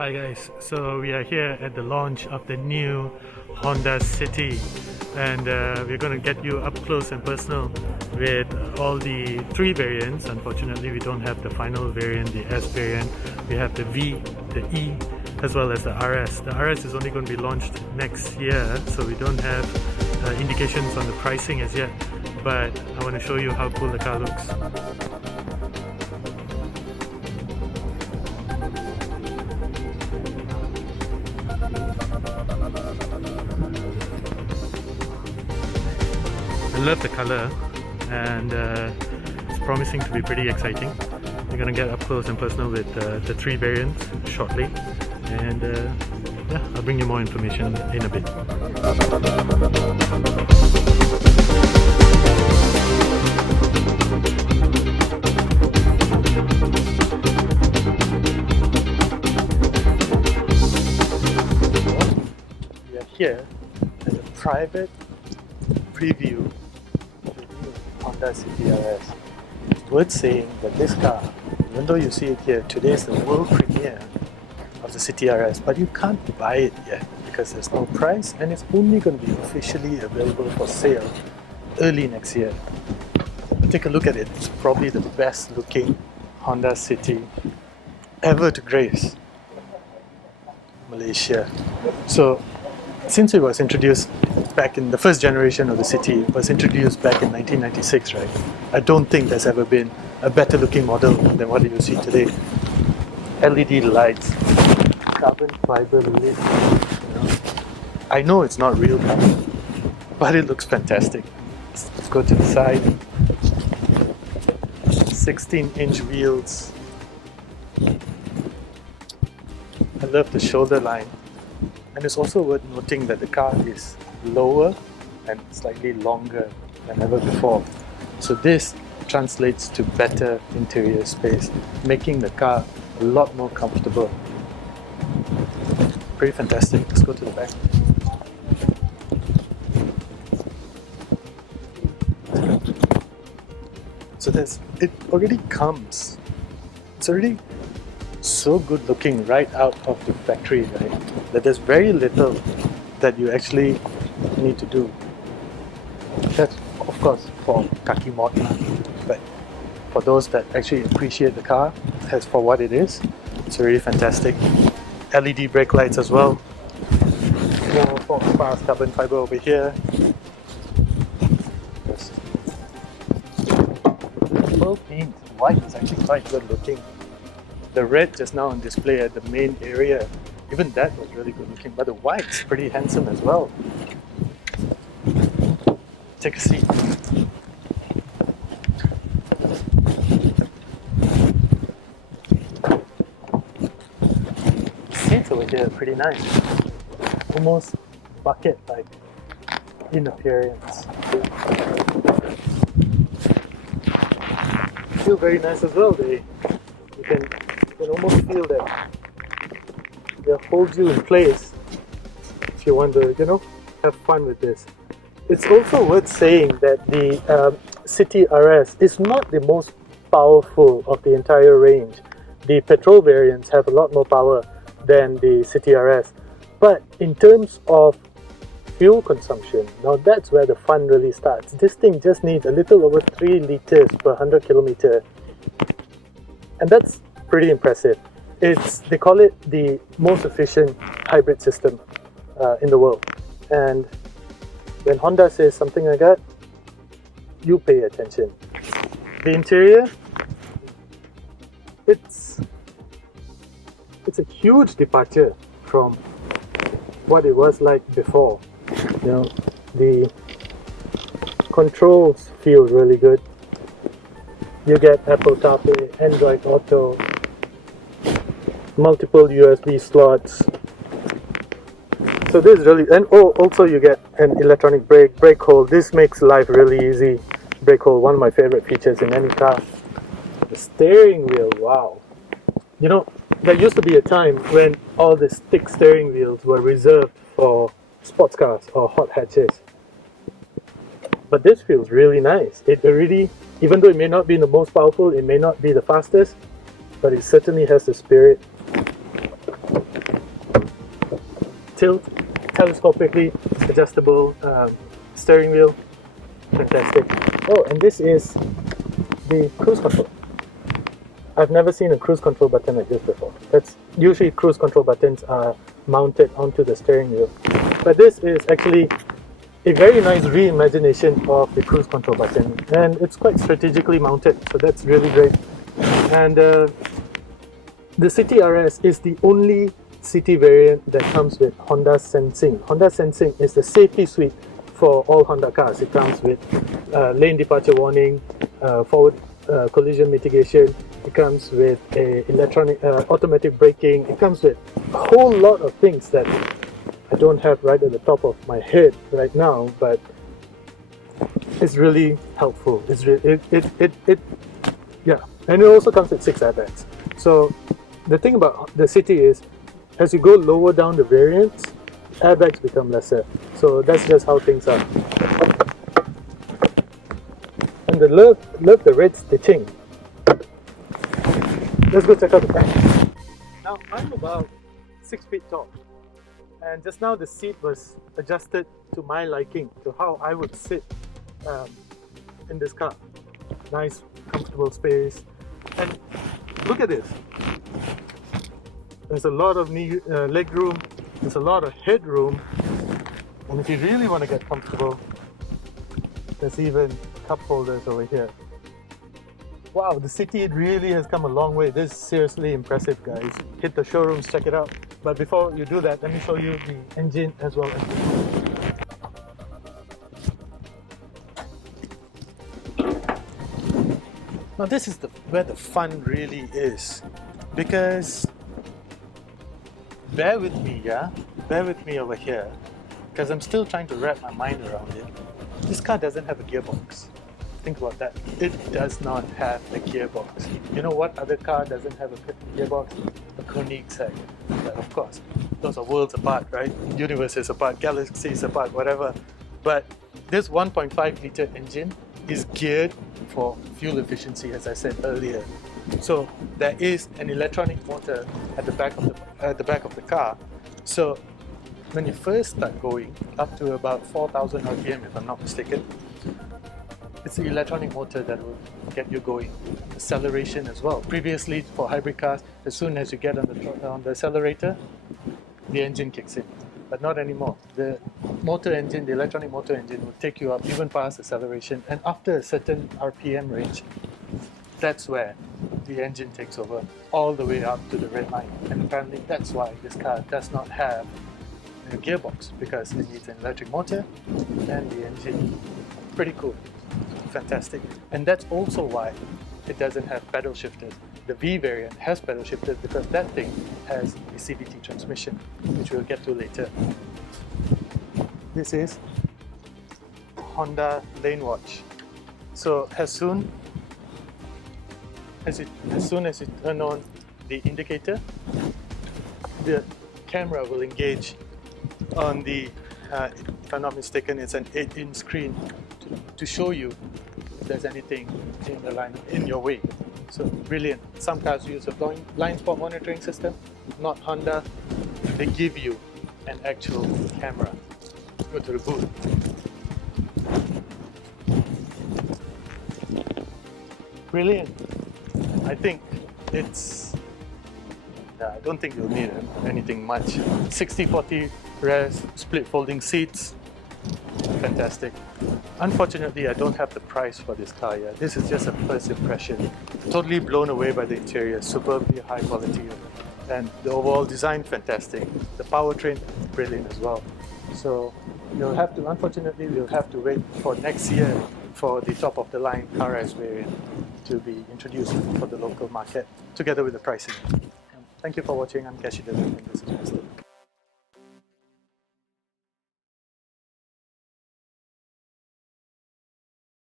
Hi guys, so we are here at the launch of the new Honda City, and we're going to get you up close and personal with all the three variants. Unfortunately, we don't have the final variant, the S variant. We have the V, the E, as well as the RS. The RS is only going to be launched next year, so we don't have indications on the pricing as yet, but I want to show you how cool the car looks. I love the color, and it's promising to be pretty exciting. We're gonna get up close and personal with the three variants shortly, and yeah, I'll bring you more information in a bit. We are here at a private preview of the new Honda City RS. It's worth saying that this car, even though you see it here, today is the world premiere of the City RS, but you can't buy it yet because there's no price, and it's only going to be officially available for sale early next year. But take a look at it. It's probably the best looking Honda City ever to grace Malaysia. So since it was introduced back in the first generation of the City, it was introduced back in 1996, right? I don't think there's ever been a better looking model than what you see today. LED lights, carbon fiber lid. I know it's not real carbon, but it looks fantastic. Let's go to the side. 16-inch wheels. I love the shoulder line. And it's also worth noting that the car is lower and slightly longer than ever before. So this translates to better interior space, making the car a lot more comfortable. Pretty fantastic. Let's go to the back. So it already comes. It's already so good looking right out of the factory, right? That there's very little that you actually need to do. That's of course for kaki mod, but for those that actually appreciate the car as for what it is, it's really fantastic. LED brake lights as well. More fast carbon fiber over here. Pearl paint, white is actually quite good looking. The red just now on display at the main area, even that was really good looking, but the white's pretty handsome as well. Take a seat. Seats over here are pretty nice, almost bucket-like in appearance. Feel very nice as well. You can almost feel that they'll hold you in place if you want to, have fun with this. It's also worth saying that the City RS is not the most powerful of the entire range. The petrol variants have a lot more power than the City RS. But in terms of fuel consumption, now that's where the fun really starts. This thing just needs a little over 3 liters per 100 kilometer. And that's pretty impressive. They call it the most efficient hybrid system in the world. And when Honda says something like that, you pay attention. The interior, it's a huge departure from what it was like before. The controls feel really good. You get Apple CarPlay, Android Auto, multiple USB slots. So this is really, and also you get an electronic brake hold. This makes life really easy. Brake hold, one of my favorite features in any car. The steering wheel, wow. There used to be a time when all the stick steering wheels were reserved for sports cars or hot hatches. But this feels really nice. It really, even though it may not be the most powerful, it may not be the fastest, but it certainly has the spirit. tilt, telescopically adjustable steering wheel. Fantastic. Oh, and this is the cruise control. I've never seen a cruise control button like this before. That's usually cruise control buttons are mounted onto the steering wheel, but this is actually a very nice reimagination of the cruise control button, and it's quite strategically mounted, so that's really great. And the City RS is the only City variant that comes with Honda Sensing. Honda Sensing is the safety suite for all Honda cars. It comes with lane departure warning, forward collision mitigation. It comes with a electronic automatic braking. It comes with a whole lot of things that I don't have right at the top of my head right now, but it's really helpful. It's yeah, and it also comes with 6 airbags. So the thing about the City is, as you go lower down the variants, airbags become lesser. So that's just how things are. And the love the red stitching. Let's go check out the back. Now I'm about 6 feet tall, and just now the seat was adjusted to my liking, to how I would sit in this car. Nice, comfortable space, and look at this. There's a lot of leg room. There's a lot of headroom, and if you really want to get comfortable, there's even cup holders over here. Wow, the City really has come a long way. This is seriously impressive, guys. Hit the showrooms, check it out. But before you do that, let me show you the engine as well as the... Now this is where the fun really is, because bear with me, yeah? Bear with me over here, because I'm still trying to wrap my mind around it. This car doesn't have a gearbox. Think about that. It does not have a gearbox. You know what other car doesn't have a gearbox? A Koenigsegg. But of course, those are worlds apart, right? Universes apart, galaxies apart, whatever. But this 1.5 litre engine is geared for fuel efficiency, as I said earlier. So there is an electronic motor at the back of the car. So when you first start going up to about 4,000 RPM, if I'm not mistaken, it's the electronic motor that will get you going. Acceleration as well. Previously, for hybrid cars, as soon as you get on the accelerator, the engine kicks in. But not anymore. The motor engine, the electronic motor engine, will take you up even past acceleration, and after a certain RPM range, that's where the engine takes over, all the way up to the red line. And apparently that's why this car does not have a gearbox, because it needs an electric motor and the engine. Pretty cool. Fantastic. And that's also why it doesn't have pedal shifters. The V variant has pedal shifters because that thing has a CVT transmission, which we'll get to later. This is Honda Lane Watch. So as soon as you turn on the indicator, the camera will engage on the, if I'm not mistaken, it's an 8-inch screen to show you if there's anything in the line in your way. So brilliant. Some cars use a blind spot monitoring system, not Honda. They give you an actual camera. Go to the boot. Brilliant. I think it's... I don't think you'll need anything much. 60-40 rear split folding seats. Fantastic. Unfortunately, I don't have the price for this car yet. This is just a first impression. Totally blown away by the interior, superbly high quality, and the overall design fantastic. The powertrain brilliant as well. So unfortunately, we'll have to wait for next year for the top of the line RS variant to be introduced for the local market, together with the pricing. Thank you for watching. I'm Kashi Devan, and this is Piston.